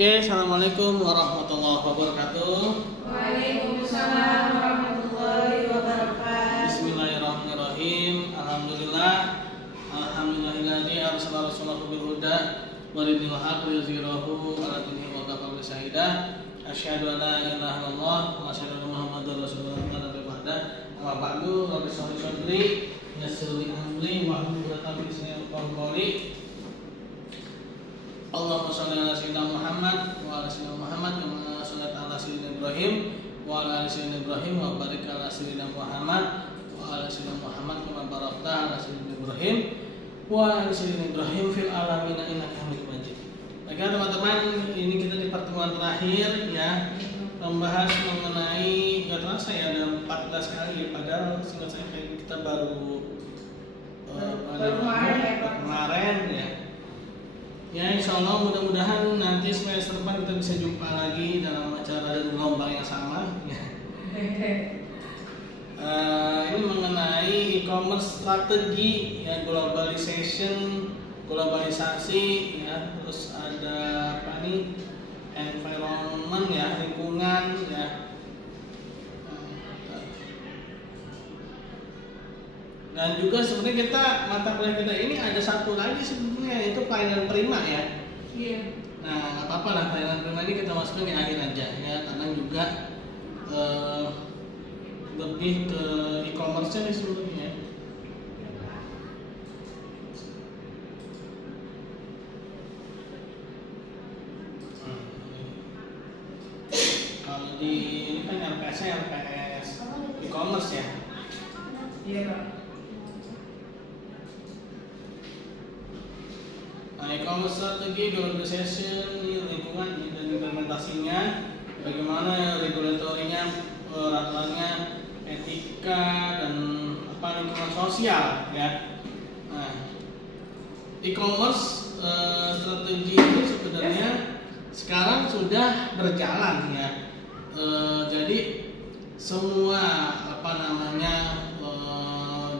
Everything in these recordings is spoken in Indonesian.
Oke, assalamualaikum warahmatullahi wabarakatuh. Waalaikumsalam warahmatullahi wabarakatuh. Bismillahirrahmanirrahim. Alhamdulillahilladzi arsala rasulahu bil huda wa dinil haqq liyuzhirahu 'ala dinihi wa kafa bi syahida. Asyhadu an la ilaha illallah wa asyhadu anna muhammadar rasulullah wa ba'da. Amma ba'du, rabbi shrah li sadri wa yassir li amri wa hlul 'uqdatam min lisani yafqahu qawli. Allahumma shalli ala sayyidina Muhammad wa ala sayyidina Muhammad kama shallaita ala sayyidina Ibrahim wa ala ali sayyidina Ibrahim wa barik ala sayyidina Muhammad wa ala sayyidina Muhammad kama barakta ala sayyidina Ibrahim wa ala sayyidina Ibrahim fil alamin innaka Hamidum Majid. Oke teman-teman, ini kita di pertemuan terakhir ya, membahas mengenai gak terasa ya ada 14 kali, padahal singkat saya kita baru kemarin ya. Ya, insya Allah mudah-mudahan nanti semester depan kita bisa jumpa lagi dalam acara gelombang yang sama. Ini mengenai e-commerce strategi, ya, globalisasi, ya, terus ada apa nih, environment ya, lingkungan ya. Dan juga sebenarnya kita mata kuliah kita ini ada satu lagi sebenarnya, yaitu pelayanan prima ya. Iya. Nah, nggak apa-apa lah, pelayanan prima ini kita masukkan di akhir aja ya, karena juga lebih ke e-commerce nih sebenarnya. Kalau di ini kan RPS e-commerce ya. Iya, Pak. Nah, e-commerce strategi, globalization, lingkungan dan implementasinya, bagaimana regulatorinya, peraturannya, etika dan apa lingkungan sosial ya. Nah, e-commerce strategi itu sebenarnya sekarang sudah berjalan ya. Jadi semua apa namanya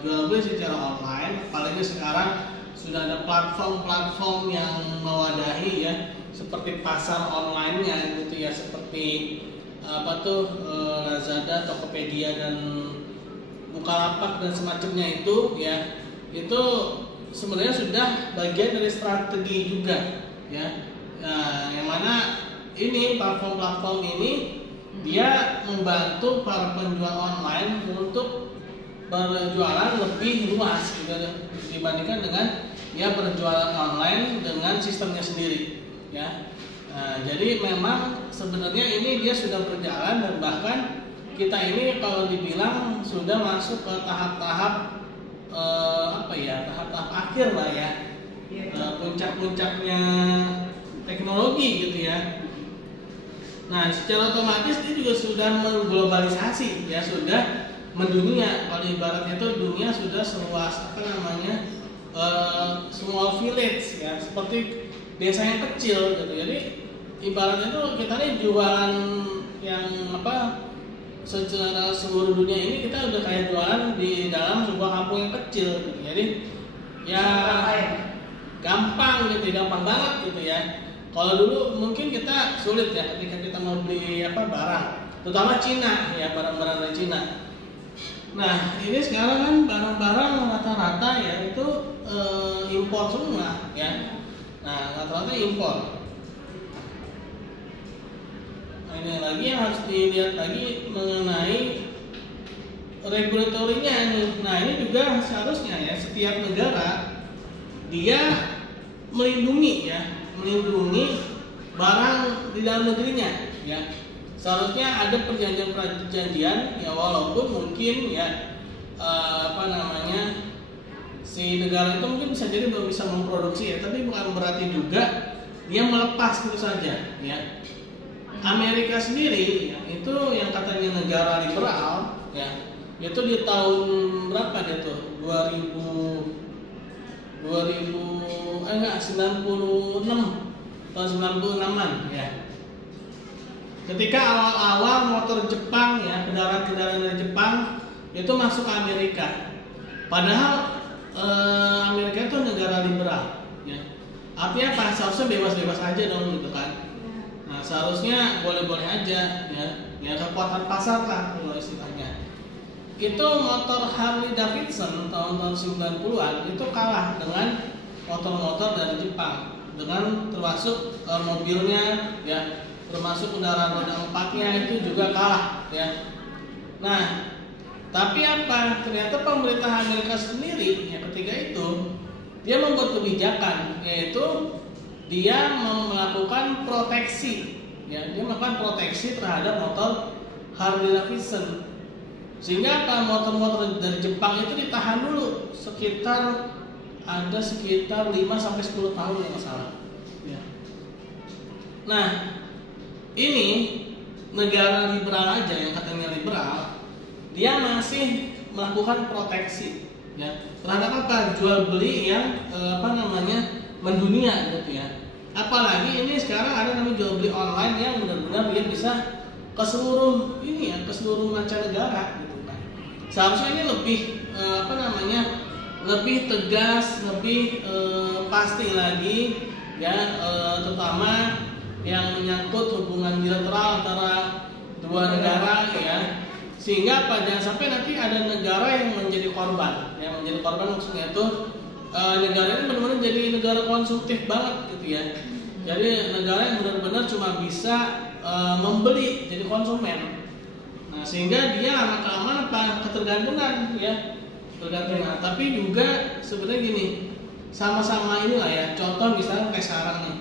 jual beli secara online, apalagi sekarang sudah ada platform-platform yang mewadahi ya, seperti pasar online-nya gitu ya, seperti apa tuh Lazada, Tokopedia dan Bukalapak dan semacamnya itu ya. Itu sebenarnya sudah bagian dari strategi juga ya. Nah, yang mana ini platform-platform ini dia membantu para penjual online untuk berjualan lebih luas gitu, dibandingkan dengan ya berjualan online dengan sistemnya sendiri ya. Nah, jadi memang sebenarnya ini dia sudah berjalan, dan bahkan kita ini kalau dibilang sudah masuk ke tahap-tahap apa ya, tahap-tahap akhir lah ya, puncak-puncaknya teknologi gitu ya. Nah, secara otomatis dia juga sudah mengglobalisasi ya, sudah mendunia. Kalau ibaratnya itu dunia sudah seluas apa namanya, small village ya, seperti desa yang kecil gitu. Jadi ibaratnya itu kita nih jualan yang apa, secara seluruh dunia ini kita udah kayak jualan di dalam sebuah kampung yang kecil gitu. Jadi ya gampang gitu, gampang banget gitu ya. Kalau dulu mungkin kita sulit ya ketika kita mau beli apa barang, terutama Cina ya, barang-barang dari Cina. Nah, ini sekarang kan barang-barang rata-rata ya itu impor semua ya. Nah, rata-rata impor. Nah, ini lagi yang harus dilihat lagi mengenai regulatorinya nih. Nah, ini juga seharusnya ya, setiap negara dia melindungi barang di dalam negerinya ya. Seharusnya ada perjanjian-perjanjian ya, walaupun mungkin ya apa namanya, si negara itu mungkin bisa jadi belum bisa memproduksi ya, tapi bukan berarti juga dia melepas itu saja ya. Amerika sendiri ya, itu yang katanya negara liberal ya, itu di tahun berapa dia tuh, 96 tahun 96-an ya. Ketika awal-awal motor Jepang ya, kendaraan-kendaraan dari Jepang itu masuk ke Amerika. Padahal Amerika itu negara liberal ya. Artinya apa? Seharusnya bebas-bebas aja dong gitu kan. seharusnya boleh-boleh aja ya. Ya kekuatan pasar lah kalau istilahnya. Itu motor Harley Davidson tahun-tahun 90-an itu kalah dengan motor-motor dari Jepang, dengan termasuk mobilnya ya, termasuk kendaraan roda 4-nya itu juga kalah ya. Nah, tapi apa? Ternyata pemerintah Amerika sendiri ya ketika itu dia membuat kebijakan, yaitu dia melakukan proteksi ya, dia melakukan proteksi terhadap motor Harley Davidson. Sehingga apa? Motor-motor dari Jepang itu ditahan dulu sekitar 5 sampai 10 tahun kalau nggak salah. Ya. Nah, ini negara liberal aja yang katanya liberal, dia masih melakukan proteksi ya terhadap apa? Jual beli yang mendunia gitu ya. Apalagi ini sekarang ada namanya jual beli online yang benar-benar dia bisa ke seluruh mancanegara gitu kan. Seharusnya ini lebih tegas, lebih pasti lagi ya, terutama yang menyangkut hubungan bilateral antara dua negara ya, sehingga jangan sampai nanti ada negara yang menjadi korban. Yang menjadi korban maksudnya itu negara ini benar-benar jadi negara konsumtif banget gitu ya. Jadi negara yang benar-benar cuma bisa membeli, jadi konsumen. Nah, sehingga dia lama-kelamaan ketergantungan ya, tergantungan. Tapi juga sebenarnya gini, sama-sama inilah ya. Contoh misalnya kayak sekarang nih,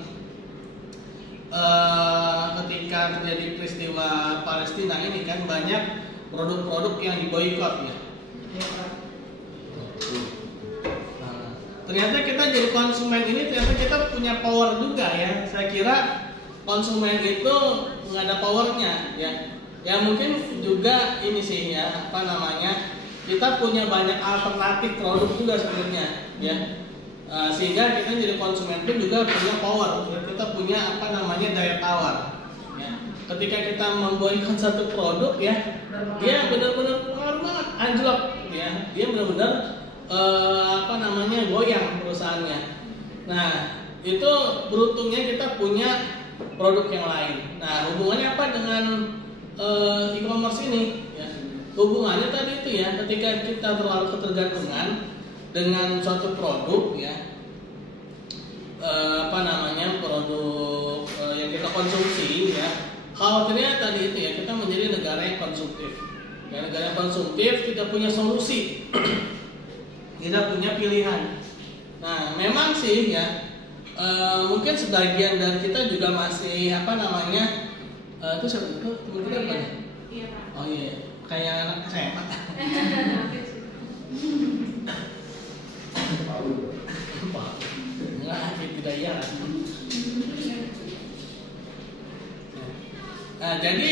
ketika terjadi peristiwa Palestina ini kan banyak produk-produk yang diboikot ya. Nah, ternyata kita jadi konsumen ini, ternyata kita punya power juga ya. Saya kira konsumen itu nggak ada powernya ya. Ya mungkin juga ini sih ya, kita punya banyak alternatif produk juga sebenarnya ya. Sehingga kita jadi konsumen pun juga punya power ya. Kita punya daya tawar ya. Ketika kita memboikot satu produk ya, dia benar-benar pengaruh banget, anjlok ya. Dia benar-benar goyang perusahaannya. Nah, itu beruntungnya kita punya produk yang lain. Nah, hubungannya apa dengan e-commerce ini ya? Hubungannya tadi itu ya, ketika kita terlalu ketergantungan dengan suatu produk ya, produk yang kita konsumsi ya, khawatirnya tadi itu ya, kita menjadi negara yang konsumtif ya. Negara yang konsumtif tidak punya solusi tidak punya pilihan. Nah, memang sih ya, mungkin sebagian dari kita juga masih itu siapa itu teman kita apa ya? Iya Pak. Oh iya, kayak anak SMA. Enggak, tidak iya. Nah, jadi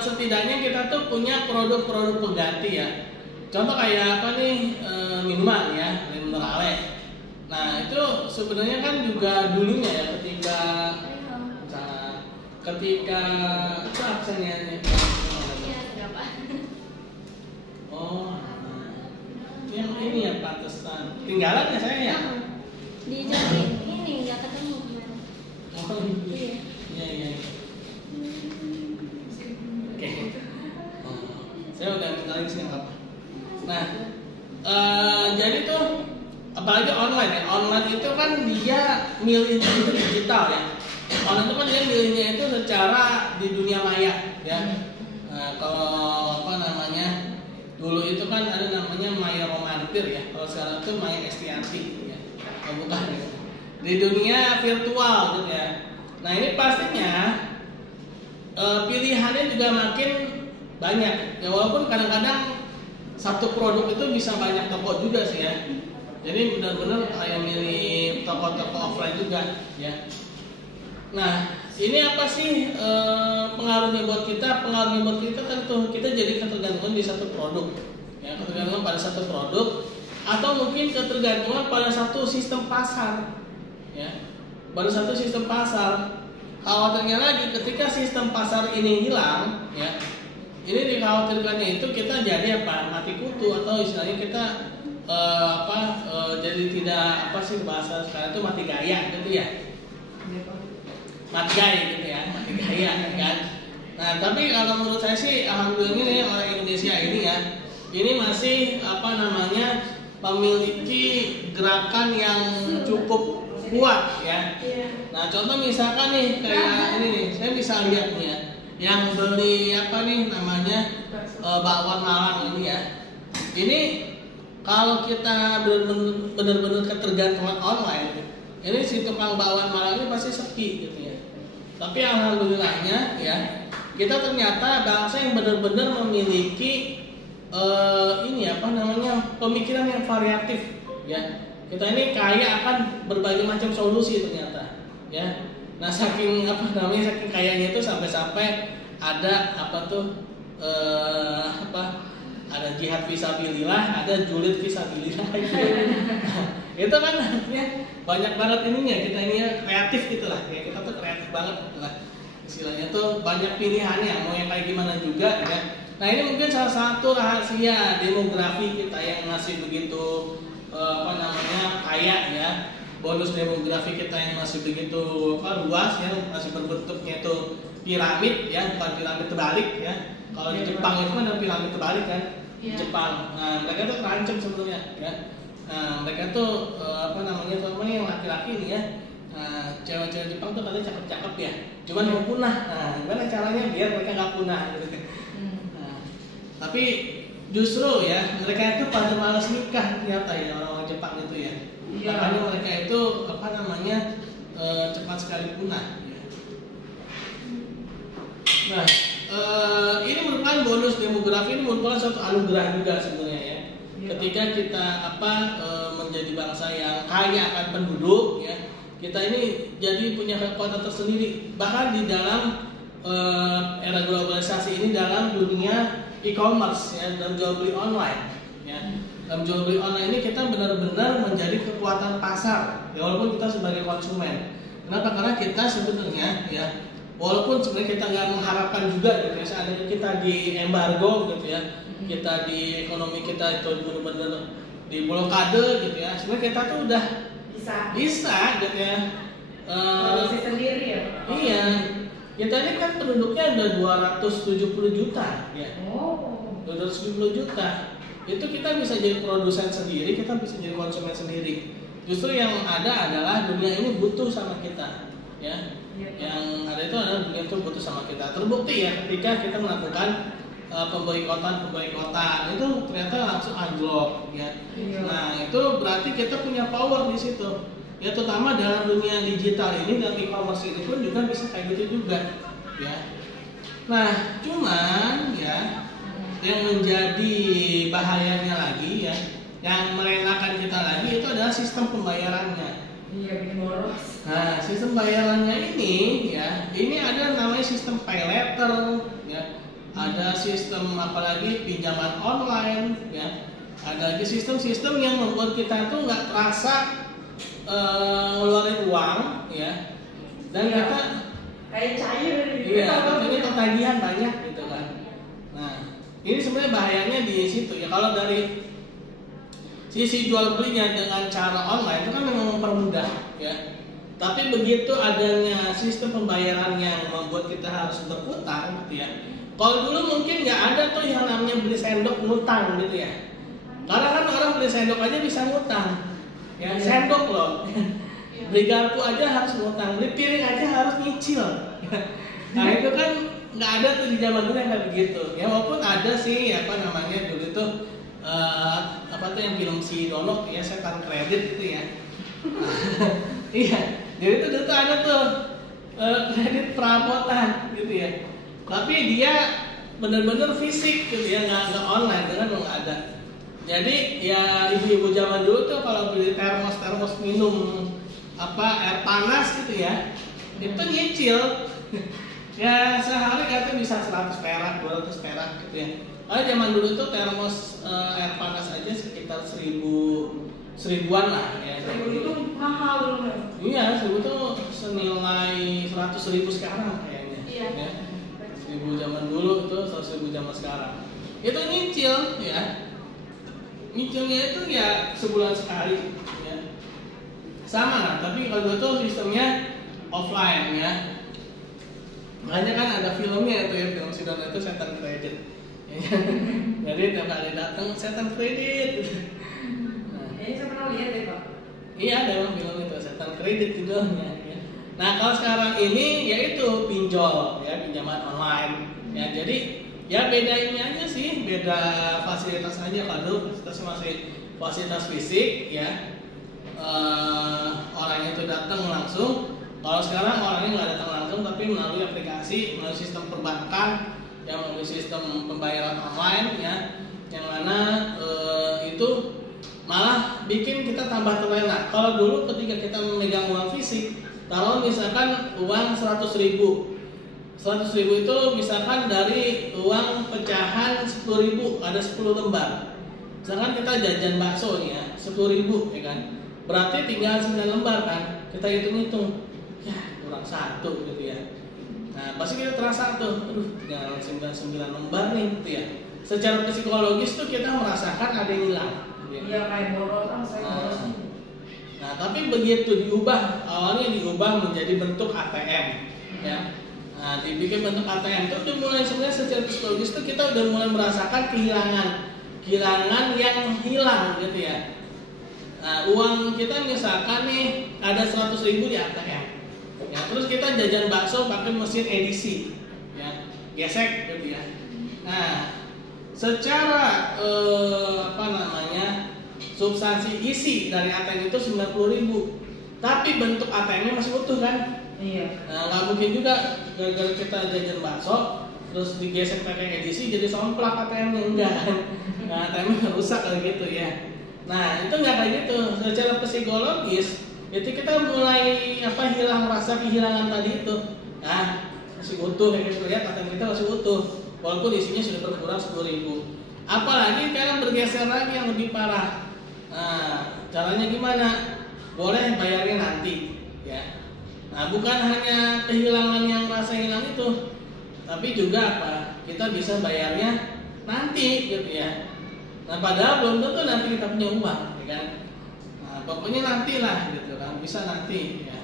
setidaknya kita tuh punya produk-produk pengganti ya. Contoh kayak apa nih, minuman ya, minerale. Nah, itu sebenarnya kan juga dulunya ya, ketika itu absennya nih. Oh, yang ini ya pantesan. Tinggalan ya saya ya? Di Jakarta ini nggak ketemu kemarin. Oh iya. Iya. Oke. Saya udah minta lagi sih apa. Nah, jadi tuh apalagi online ya. Online itu kan dia milihnya itu digital ya. Online itu kan dia milihnya itu secara di dunia maya ya. Nah, kalau dulu itu kan ada namanya Maya Romantir ya. Kalau sekarang itu Maya Estianti ya. Bukan ya. Di dunia virtual gitu ya. Nah, ini pastinya pilihannya juga makin banyak. Ya walaupun kadang-kadang satu produk itu bisa banyak toko juga sih ya. Jadi benar-benar kayak mirip toko-toko offline juga ya. Nah, ini apa sih pengaruhnya buat kita? Pengaruhnya buat kita tentu kita jadi ketergantungan di satu produk, ya, ketergantungan pada satu produk, atau mungkin ketergantungan pada satu sistem pasar, ya, pada satu sistem pasar. Khawatirnya lagi ketika sistem pasar ini hilang, ya, ini dikhawatirkannya itu kita jadi mati kutu, atau istilahnya kita jadi tidak bahasa sekarang itu mati gaya gitu ya. Mati gaya gitu ya. gaya kan. Nah tapi kalau menurut saya sih alhamdulillah ini orang Indonesia ini ya, ini masih apa namanya memiliki gerakan yang cukup kuat ya. Nah contoh misalkan nih kayak ini nih, saya bisa lihat nih ya, yang beli apa nih namanya bakwan Malang ini ya. Ini kalau kita benar-benar ketergantungan online, ini si tukang bakwan Malang ini pasti sepi gitu ya. Tapi alhamdulillahnya ya, kita ternyata bangsa yang benar-benar memiliki ini apa namanya pemikiran yang variatif ya. Kita ini kaya akan berbagai macam solusi ternyata ya. Nah saking apa namanya saking kayanya itu sampai-sampai ada apa tuh ada jihad fisabilillah, ada julid fisabilillah gitu. Itu kan artinya banyak banget ininya, kita ini kreatif gitulah ya, kita tuh kreatif banget lah istilahnya tuh, banyak pilihannya mau yang kayak gimana juga ya. Nah ini mungkin salah satu rahasia demografi kita yang masih begitu apa namanya kaya ya, bonus demografi kita yang masih begitu luas ya, masih berbentuknya itu piramid ya, bukan piramid terbalik ya. Kalau di Jepang itu kan ada piramid terbalik kan, Jepang. Nah mereka tuh terancam sebetulnya ya. Nah mereka tuh apa namanya terutama yang laki-laki ini ya, cewek-cewek Jepang tuh katanya cakep-cakep ya, cuman mau punah. Nah gimana caranya biar mereka nggak punah gitu. Nah, tapi justru ya mereka itu pada malas nikah ternyata ya, orang-orang Jepang itu ya. Makanya mereka itu apa namanya cepat sekali punah ya. Nah ini merupakan bonus demografi, ini merupakan suatu anugerah juga sebenarnya ya. Ketika kita menjadi bangsa yang kaya akan penduduk ya, kita ini jadi punya kekuatan tersendiri. Bahkan di dalam era globalisasi ini, dalam dunia e-commerce ya, dalam jual beli online ya. Dalam jual beli online ini kita benar-benar menjadi kekuatan pasar ya, walaupun kita sebagai konsumen. Kenapa? Karena kita sebenarnya ya, walaupun sebenarnya kita nggak mengharapkan juga gitu ya, seandainya kita di embargo gitu ya, kita di ekonomi kita itu benar-benar di blokade gitu ya, sebenarnya kita tuh udah bisa gitu ya produksi sendiri ya. Iya, kita ini kan penduduknya udah 270 juta ya. 270 juta itu kita bisa jadi produsen sendiri, kita bisa jadi konsumen sendiri. Justru yang ada adalah dunia ini butuh sama kita ya. Yang ada itu adalah dunia itu butuh sama kita. Terbukti ya ketika kita melakukan pemboikotan itu ternyata langsung anjlok ya. Nah itu berarti kita punya power di situ ya, terutama dalam dunia digital ini, dalam e-commerce itu pun juga bisa kayak gitu juga ya. Nah cuman ya yang menjadi bahayanya lagi ya, yang merenakan kita lagi itu adalah sistem pembayarannya. Iya, bikin boros. Nah sistem bayarannya ini ya, ini ada namanya sistem pay later ya, ada sistem apalagi pinjaman online ya, ada lagi sistem-sistem yang membuat kita tuh nggak terasa ngeluarin uang ya, dan kita kayak cair gitu. iya, katanya ketagihan banyak gitu kan. Nah ini sebenarnya bahayanya di situ ya. Kalau dari sisi jual belinya dengan cara online itu kan memang mempermudah ya, tapi begitu adanya sistem pembayaran yang membuat kita harus berutang gitu ya. Kalau dulu mungkin nggak ada tuh yang namanya beli sendok ngutang gitu ya. Karena kan orang beli sendok aja bisa ngutang. Ya, sendok loh. Beli garpu aja harus ngutang, beli piring aja harus nyicil. Nah, itu kan nggak ada tuh di zaman dulu yang kayak begitu. Ya walaupun ada sih apa namanya dulu itu apa tuh yang film si Dono ya, setan kredit gitu ya. Iya. Jadi itu dulu tuh ada tuh kredit perabotan gitu ya. Tapi dia benar-benar fisik gitu ya, nggak online, dengan nggak ada. Jadi ya ibu-ibu zaman dulu tuh kalau beli termos minum air panas gitu ya, itu nyicil. Ya sehari katanya bisa 100 perak, 200 perak gitu ya. Kalau zaman dulu tuh termos air panas aja sekitar 1000-an lah ya. 1000 itu mahal dulu. Iya, 1000 tuh senilai 100.000 sekarang kayaknya. Iya. Ya. 1000 zaman dulu itu 100.000 zaman sekarang. Itu nyicil ya. Nyicilnya itu ya sebulan sekali ya. Sama lah, tapi kalau dulu tuh sistemnya offline ya. Makanya kan ada filmnya itu ya, film Sidon itu setan kredit. Jadi tiap kali datang setan kredit. Ini saya pernah lihat deh Pak. Iya, ada emang film itu setan kredit judulnya. Ya. Nah kalau sekarang ini yaitu pinjol, ya pinjaman online. Ya jadi ya beda ini aja sih, beda fasilitas aja. Kalau fasilitas masih fasilitas fisik, ya orang itu datang langsung. Kalau sekarang orangnya nggak datang langsung, tapi melalui aplikasi, melalui sistem perbankan, yang melalui sistem pembayaran online, ya, yang mana itu malah bikin kita tambah terlena. Kalau dulu ketika kita memegang uang fisik, kalau misalkan uang 100.000 itu misalkan dari uang pecahan 10.000 ada 10 lembar. Misalkan kita jajan bakso nih ya 10.000 ya kan, berarti tinggal 9 lembar kan, kita hitung-hitung, ya kurang 1 gitu ya. Nah pasti kita terasa tuh, aduh tinggal 9 lembar nih gitu ya. Secara psikologis tuh kita merasakan ada yang hilang. Iya kayak boros, saya boros. Nah tapi begitu diubah, awalnya diubah menjadi bentuk ATM, ya. Nah dibikin bentuk ATM itu udah mulai sebenarnya secara psikologis tuh kita udah mulai merasakan kehilangan yang hilang gitu ya. Nah, uang kita misalkan nih ada 100.000 di ATM, ya, terus kita jajan bakso pakai mesin edisi, ya, gesek gitu ya. Nah, secara substansi isi dari ATM itu 90.000, tapi bentuk ATM-nya masih utuh kan? Iya. Nah, nggak mungkin juga gara-gara kita jajan bakso terus digesek pakai edisi jadi somplak ATM-nya, enggak. Nah, ATM-nya rusak kayak gitu ya. Nah, itu nggak kayak gitu. Secara psikologis itu kita mulai hilang rasa kehilangan tadi itu. Nah, masih utuh kayak kita lihat ATM kita masih utuh walaupun isinya sudah berkurang 10.000. Apalagi kalian bergeser lagi yang lebih parah. Nah, caranya gimana? Boleh bayarnya nanti, ya. Nah, bukan hanya kehilangan yang rasa hilang itu, tapi juga apa? Kita bisa bayarnya nanti, gitu ya. Nah, padahal belum tentu nanti kita punya uang, ya kan? Nah, pokoknya nantilah, gitu kan? Bisa nanti, ya.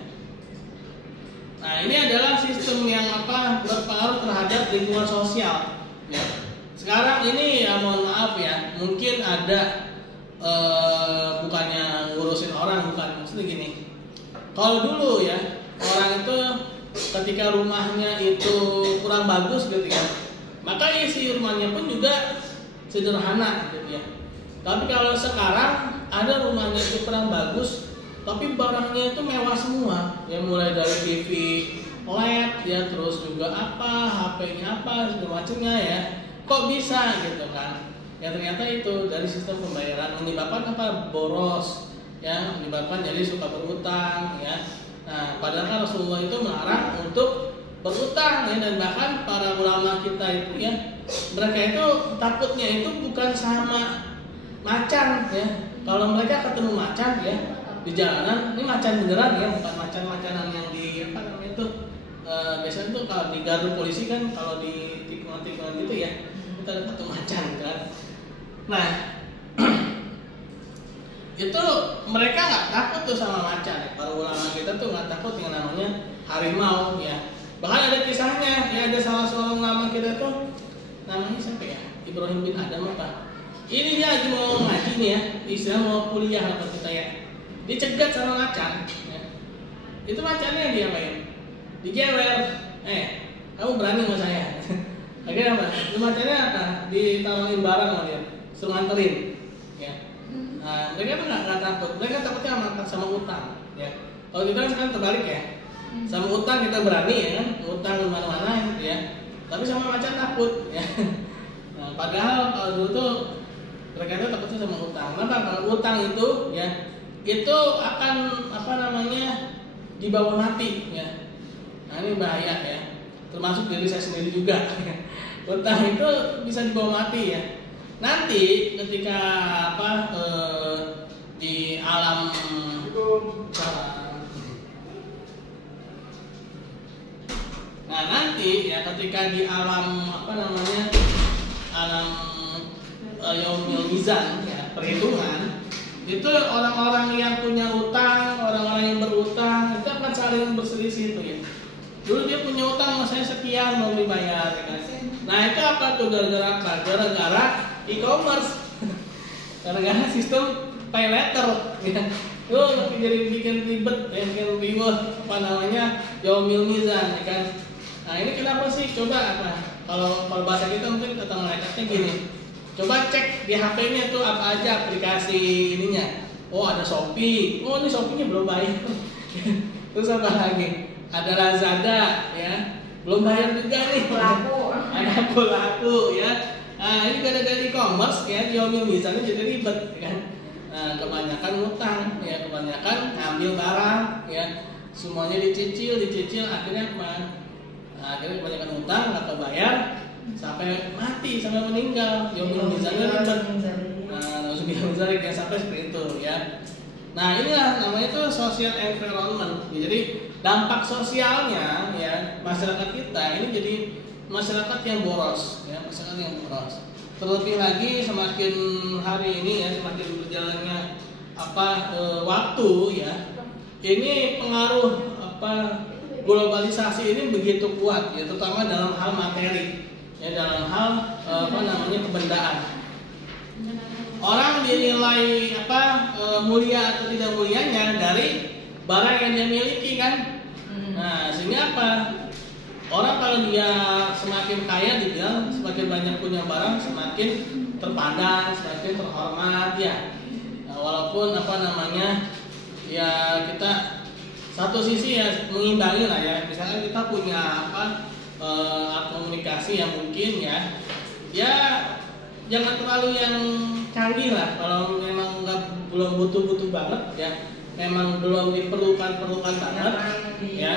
Nah, ini adalah sistem yang berpengaruh terhadap lingkungan sosial, ya. Sekarang ini ya mohon maaf ya, mungkin ada bukannya ngurusin orang, bukan, maksudnya gini. Kalau dulu ya orang itu ketika rumahnya itu kurang bagus gitu ya, maka isi rumahnya pun juga sederhana gitu ya. Tapi kalau sekarang ada rumahnya itu kurang bagus, tapi barangnya itu mewah semua, ya mulai dari TV LED ya, terus juga HP-nya segala macamnya ya. Kok bisa gitu kan? Ya ternyata itu dari sistem pembayaran menyebabkan boros, ya menyebabkan jadi suka berutang ya. Nah padahal kan Rasulullah itu melarang untuk berutang ya, dan bahkan para ulama kita itu ya, mereka itu takutnya itu bukan sama macan ya. Kalau mereka ketemu macan ya di jalanan, ini macan beneran ya, bukan macan-macanan yang di biasanya tuh kalau di gardu polisi kan, kalau di tikungan-tikungan gitu ya, kita ada ketemu macan kan. Nah itu mereka nggak takut tuh sama macan. Para ulama kita tuh nggak takut yang namanya harimau ya. Bahkan ada kisahnya ya, ada salah seorang ulama kita tuh namanya siapa ya, Ibrahim bin Adam apa. Ini dia lagi mau ngaji nih ya, istilah mau kuliah apa kita ya, dicegat sama macan ya. Itu macannya dia main dijewer, kamu berani sama saya. Akhirnya apa? Itu macannya apa? Ditawarin barang sama dia, suruh nganterin ya. Nah, mereka tuh nggak takut, mereka takutnya sama utang ya. Kalau kita sekarang terbalik ya, sama utang kita berani ya kan, utang mana-mana ya, tapi sama macan takut ya. Nah, padahal kalau dulu tuh mereka tuh takutnya sama utang. Kenapa? Kalau utang itu ya, itu akan dibawa mati ya. Nah ini bahaya ya, termasuk diri saya sendiri juga. Utang itu bisa dibawa mati ya. Nanti ketika di alam ketika di alam alam yaumul mizan ya, perhitungan, itu orang-orang yang punya utang, orang-orang yang berutang itu akan saling berselisih itu ya. Dulu dia punya utang sama saya sekian mau dibayar, ya kan? Nah itu apa tuh gara-gara apa? Gara-gara e-commerce, gara-gara sistem pay letter, ya. Tuh jadi bikin ribet, ya, bikin ribet apa namanya Yaumil Mizan, ya kan? Nah ini kenapa sih? Coba apa? Kalau bahasa kita mungkin kata malaikatnya gini. Coba cek di HP-nya tuh apa aja aplikasi ininya. Oh ada Shopee. Oh ini Shopee-nya belum bayar. Terus apa lagi? Ada Lazada, ya. Belum bayar juga nih. Pelaku. Ada pelaku, ya. Nah ini gara-gara e-commerce, ya. Yaumil Mizannya jadi ribet, ya kan? Nah, kebanyakan ngutang, ya. Kebanyakan ngambil barang, ya. Semuanya dicicil, akhirnya apa? Nah, akhirnya kebanyakan utang nggak kebayar sampai mati, sampai meninggal. Yaumil Mizannya ribet. Nah, ya sampai seperti itu, ya. Nah, inilah namanya itu social environment. Jadi dampak sosialnya, ya, masyarakat kita ini jadi masyarakat yang boros, ya, masyarakat yang boros. Terlebih lagi semakin hari ini, ya, semakin berjalannya waktu, ya, ini pengaruh globalisasi ini begitu kuat, ya, terutama dalam hal materi, ya, dalam hal kebendaan. Orang dinilai mulia atau tidak mulianya dari barang yang dia miliki, kan? Nah, sehingga apa? Orang kalau dia semakin kaya, dibilang semakin banyak punya barang, semakin terpandang, semakin terhormat, ya. Nah, walaupun ya kita satu sisi ya mengimbangi lah, ya. Misalkan kita punya alat komunikasi yang mungkin ya jangan terlalu yang canggih lah. Kalau memang belum butuh banget, ya, memang belum diperlukan banget, ya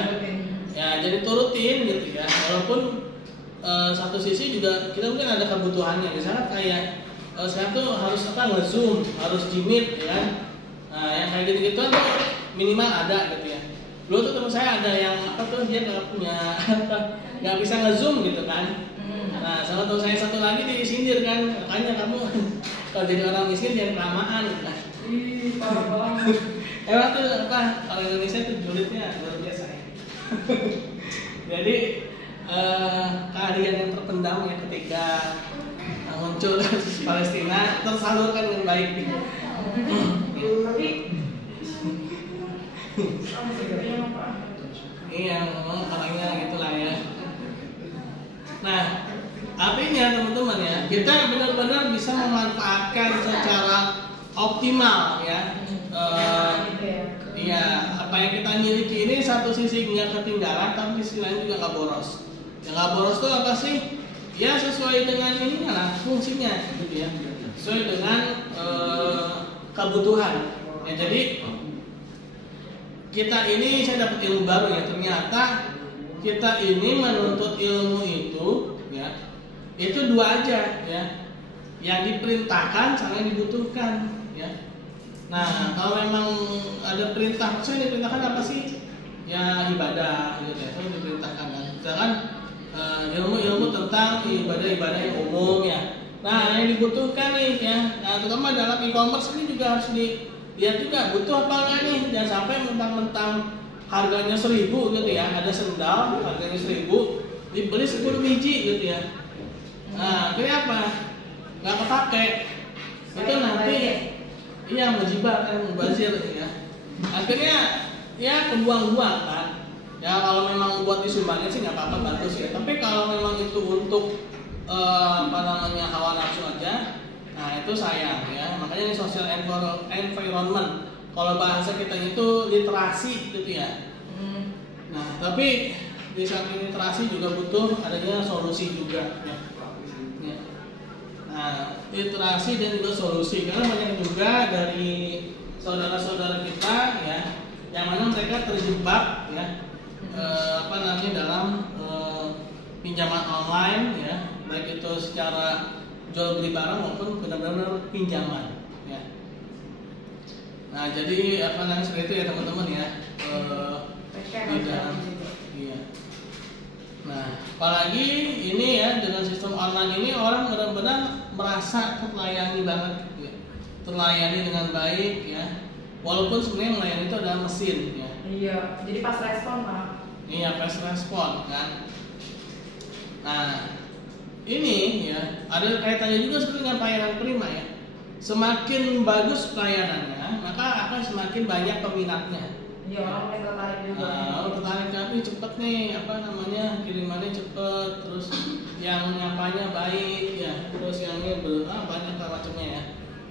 jadi turutin gitu, ya. Walaupun satu sisi juga kita mungkin ada kebutuhannya. Misalnya kayak saya tuh harus nge-zoom, harus jimit, ya kan. Nah, yang kayak gitu-gituan tuh minimal ada gitu, ya. Dulu tuh teman saya ada yang dia nggak bisa nge-zoom gitu, kan. Nah, salah satu saya satu lagi disindir, kan, makanya kamu kalau jadi orang miskin jangan kelamaan, kan. Ih, parah banget. Emang tuh kalau Indonesia tuh julidnya luar biasa, ya. Jadi keahlian yang terpendam, ya, ketika muncul kasus Palestina tersalurkan dengan baik, gitu. Tapi Iya, memang orangnya gitulah, ya. Nah, artinya teman-teman, ya, kita benar-benar bisa memanfaatkan secara optimal, ya. Iya, apa yang kita miliki ini satu sisi nggak ketinggalan, tapi sisi lain juga nggak boros. Yang nggak boros itu apa sih? Ya sesuai dengan ini lah fungsinya, gitu, ya. Sesuai dengan kebutuhan. Ya, jadi kita ini saya dapat ilmu baru, ya. Ternyata kita ini menuntut ilmu itu, ya, itu dua aja, ya. Yang diperintahkan sama yang dibutuhkan, ya. Nah, kalau memang ada perintah, maksudnya diperintahkan apa sih? Ya ibadah, gitu, ya. Itu diperintahkan, kan. Misalkan ilmu tentang ibadah-ibadah yang umum, ya. Nah, yang dibutuhkan nih, ya. Nah, terutama dalam e-commerce ini juga harus dilihat juga butuh apa enggak nih. Jangan sampai mentang-mentang harganya 1.000 gitu, ya. Ada sendal harganya 1.000, dibeli 10 biji gitu, ya. Nah, akhirnya apa? Nggak kepake. Itu nanti iya mujibah, kan, mubazir, ya. Akhirnya ya kebuang-buang, kan. Ya kalau memang buat disumbangin sih nggak apa-apa, bagus, ya. Tapi kalau memang itu untuk hawa nafsu aja, nah itu sayang, ya. Makanya ini social environment. Kalau bahasa kita itu literasi, gitu, ya. Nah, tapi di samping literasi juga butuh adanya solusi juga, ya. Nah, literasi dan juga solusi, karena banyak juga dari saudara-saudara kita, ya, yang mana mereka terjebak, ya, dalam pinjaman online, ya, baik itu secara jual beli barang maupun benar-benar pinjaman, ya. Nah, jadi seperti itu, ya, teman-teman, ya. Di dalam, iya. Nah, apalagi ini, ya, dengan sistem online ini orang benar-benar merasa terlayani banget, ya. Terlayani dengan baik, ya. Walaupun sebenarnya melayani itu adalah mesin, ya. Iya, jadi pas respon, Pak. Iya, fast respon kan. Nah, ini ya ada kaitannya juga seperti dengan pelayanan prima ya. Semakin bagus pelayanannya, maka akan semakin banyak peminatnya. Iya, orang mulai tertarik juga. Tertarik kami cepet nih, kirimannya cepet, terus yang nyapanya baik ya, terus yang ini banyak macamnya ya.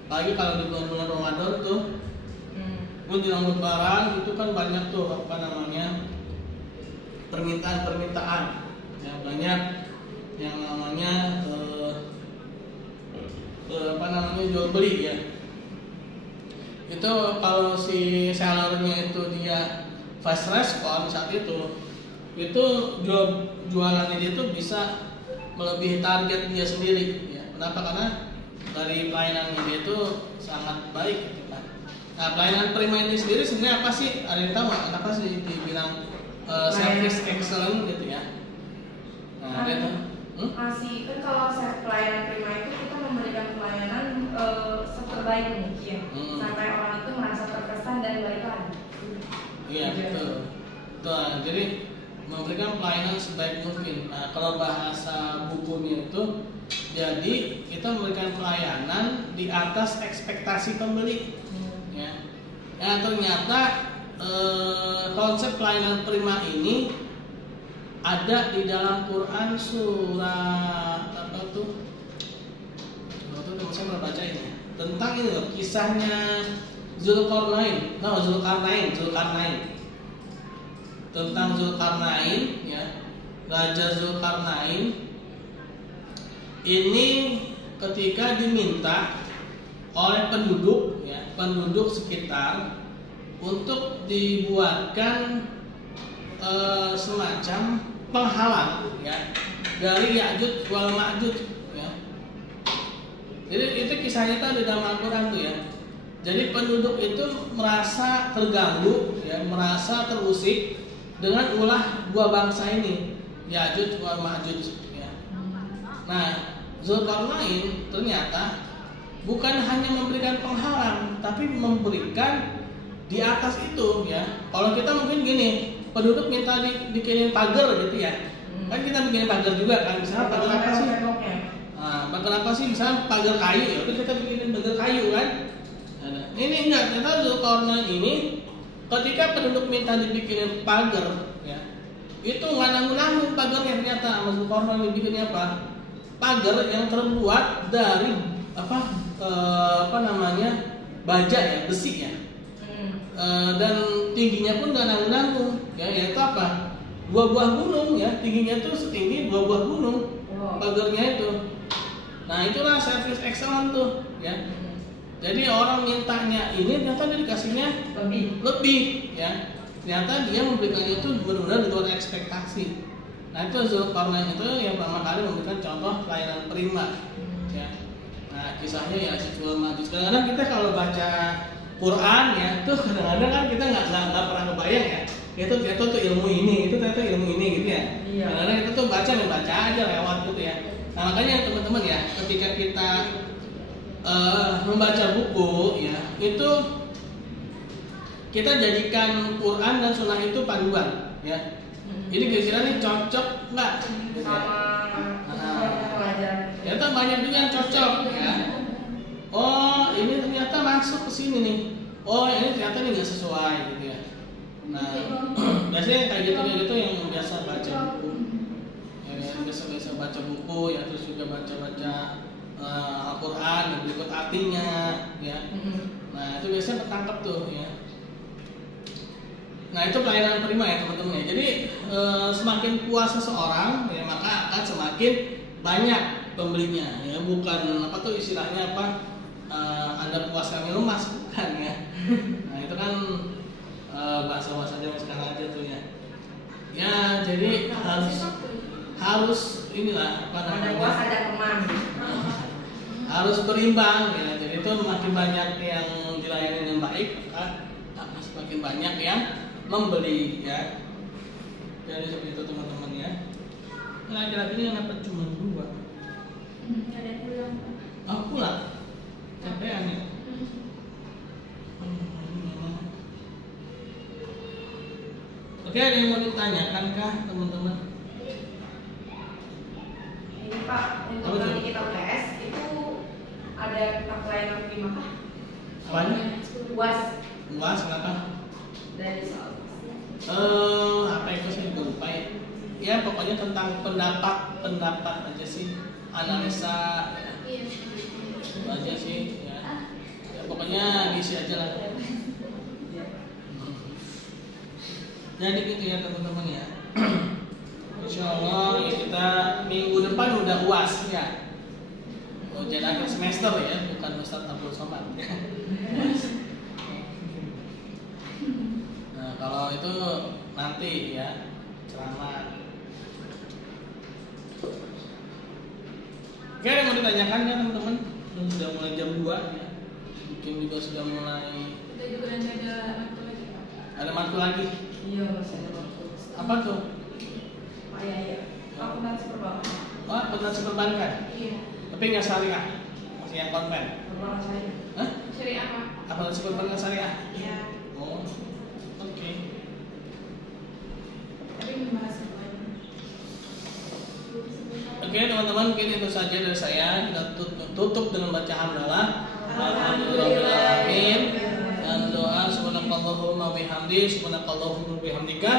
Apalagi kalau di bulan Ramadan tuh, menjelang Lebaran itu kan banyak tuh permintaan ya, banyak yang namanya jual beli ya. Itu kalau si sellernya itu dia fast respon saat itu jualannya dia itu bisa melebihi target dia sendiri ya. Kenapa? Karena dari pelayanannya dia itu sangat baik gitu kan. Nah, pelayanan prima ini sendiri sebenarnya apa sih? Ada yang tahu nggak? Kenapa sih dibilang service excellent gitu ya? Nah, ada tuh. Masih kan kalau pelayanan prima itu kita memberikan pelayanan seterbaik mungkin sampai orang itu merasa terkesan dan balik lagi. Iya betul. Jadi memberikan pelayanan sebaik mungkin. Nah, kalau bahasa bukunya itu, jadi kita memberikan pelayanan di atas ekspektasi pembeli. Ya. Nah, ternyata konsep pelayanan prima ini ada di dalam Quran surat apa tuh? Saya pernah baca ini tentang ini loh, kisahnya Zulkarnain. Tentang Zulkarnain ya. Raja Zulkarnain ini ketika diminta oleh penduduk sekitar untuk dibuatkan semacam penghalang ya dari Ya'juj wal Ma'juj ya. Jadi itu kisahnya tuh di dalam Al-Quran tuh ya. Jadi penduduk itu merasa terganggu ya, merasa terusik dengan ulah dua bangsa ini, Ya'juj wal Ma'juj ya. Nah, Zulkarnain ternyata bukan hanya memberikan penghalang, tapi memberikan di atas itu ya. Kalau kita mungkin gini, penduduk minta dikirim pagar gitu ya. Kan kita bikin pagar juga kan, misalnya pagar apa sih? Pagar apa sih? Misalnya pagar kayu ya, terus kita bikinin pagar kayu kan. Nah, ini enggak, ternyata Zulkarnain ini ketika penduduk minta dibikinin pagar ya, itu nggak nanggung pagarnya. Ternyata sama Zulkarnain dibikinnya apa? Pagar yang terbuat dari baja ya, besi ya. Dan tingginya pun nggak nanggung ya, yaitu apa? 2 buah gunung ya, tingginya tuh setinggi 2 buah gunung pagarnya itu. Nah, itulah service excellent tuh ya. Jadi orang mintanya ini ternyata dia dikasihnya lebih ya. Ternyata dia memberikannya itu benar-benar di luar ekspektasi. Nah, itu Zulkarnain itu yang pertama kali memberikan contoh pelayanan prima ya. Nah, kisahnya ya Ya'juj wal Ma'juj. Kadang-kadang kita kalau baca Quran ya, tuh kadang-kadang kan kita nggak pernah kebayang ya. Itu tuh ilmu ini, itu ternyata ilmu ini gitu ya. Iya. Kadang-kadang kita tuh baca aja lewat gitu ya. Nah, makanya teman-teman ya, ketika kita membaca buku ya, itu kita jadikan Quran dan Sunnah itu panduan ya. Ini kira-kira nih cocok nggak? Ternyata banyak juga yang cocok ya. Oh, ini ternyata masuk ke sini nih. Oh, ini ternyata ini nggak sesuai gitu ya. Nah, biasanya kayak gitu yang biasa baca buku, yang biasa baca buku ya, terus juga baca Al-Quran yang berikut artinya ya. Nah, itu biasanya ketangkep tuh ya. Nah, itu pelayanan prima ya teman-teman ya. Jadi semakin puas seseorang ya, maka akan semakin banyak pembelinya ya. Bukan apa tuh istilahnya apa? Anda puas kami lemas, bukan ya. Nah, itu kan bahasa-bahasa zaman sekarang aja tuh ya. Ya, jadi harus inilah apa namanya? Ada teman. Harus berimbang ya. Jadi itu makin banyak yang dilayani dengan baik, maka semakin banyak yang membeli ya. Jadi seperti itu teman-teman ya. Nah, kira-kira yang dapat cuma 2. Ada pulang. Oh, pulang. Capean ya. Oke Oke, ada yang mau ditanyakan kah teman-teman? Ini Pak, untuk Apa tuh? nanti kita UTS itu ada pelayanan prima kah? Apanya? UAS Luas kenapa? dari soal. Apa itu saya juga lupa ya. Ya pokoknya tentang pendapat aja sih, analisa ya. Iya. Itu aja sih ya. Ya pokoknya ngisi aja lah. Jadi gitu ya teman-teman ya. Insya Allah ya kita minggu depan udah UAS ya. Oh, jadi akhir semester ya, bukan Ustadz Abdul Somad. Nah kalau itu nanti ya ceramah. Oke, ada yang mau ditanyakan ya teman-teman? Sudah mulai jam 2 ya. Mungkin juga sudah mulai. Kita juga nanti ada matkul lagi, Pak. Ada matkul lagi. Iya, masih ada waktu. Apa tuh? Pak ya. Akuntansi perbankan. Oh, akuntansi perbankan. Iya. Tapi nggak syariah, masih yang konven. Perbankan saya. Hah? Syariah, Pak. Akuntansi perbankan syariah. Iya. Oh, oke. Tapi membahas semuanya. Oke teman-teman, mungkin itu saja dari saya. Kita tutup dengan baca hamdalah. Alhamdulillahirobbilalamin. Dan doa subhanakallahumma bihamdi, subhanakallahumma bihamdika.